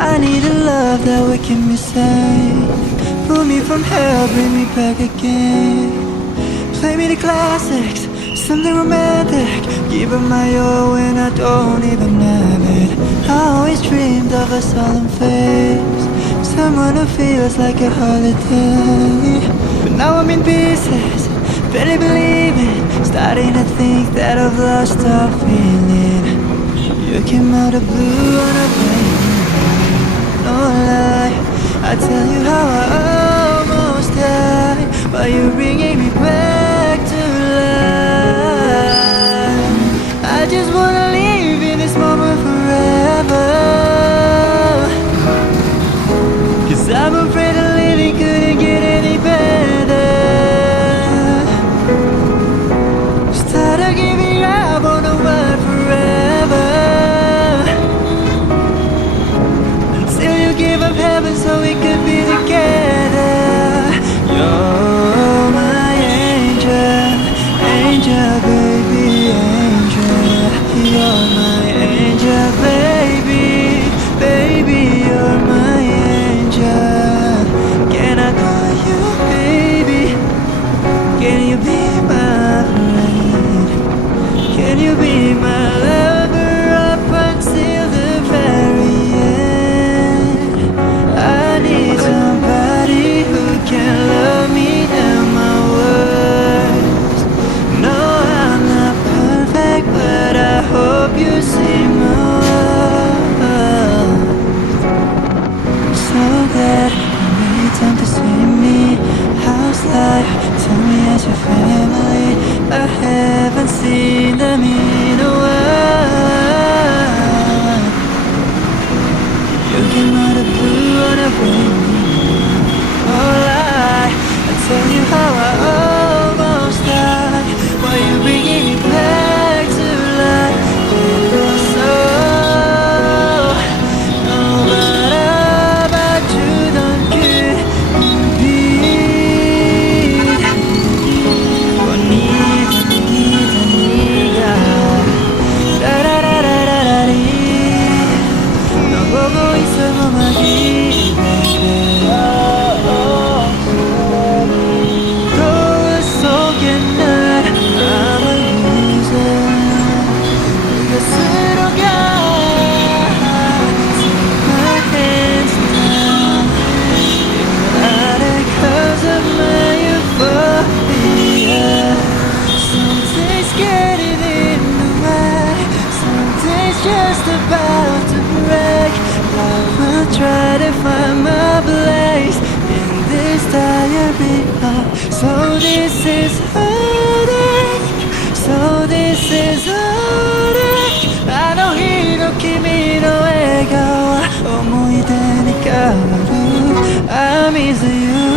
I need a love that will keep me safe. Pull me from hell, bring me back again. Play me the classics, something romantic. Give it my all when I don't even have it. I always dreamed of a solemn face, someone who feels like a holiday. But now I'm in pieces, barely believe it. Starting to think that I've lost all feeling. You came out of blue on a rainy night. No lie, I tell you how I almost died, but you're bringing me back to life. I just wanna live in this moment forever, 'cause I'm afraid of living couldn't get any better. Started giving up on the word forever, until you give up heaven so we could be together. You're my angel, angel baby, angel. You're my angel baby, baby, you're my angel. Can I call you baby? Can you be my friend? Can you be my lover up until the very end? I need somebody who can love me in my worst. No, I'm not perfect, but I hope you see my worth. So that you made time to see me. How's life? Tell me as your family. I haven't seen them in a while. You came out of blue on a rainy night. Oh, lie, I tell you how I almost died, while you bringing me back to life. It was so, nobody but you don't care. Bonita, da da da da da da dee. No bobo hizo mamá. Just about to break. I will try to find my place in this diary. So this is heartache. So this is heartache. あの日の君の笑顔は思い出に変わる。I miss you.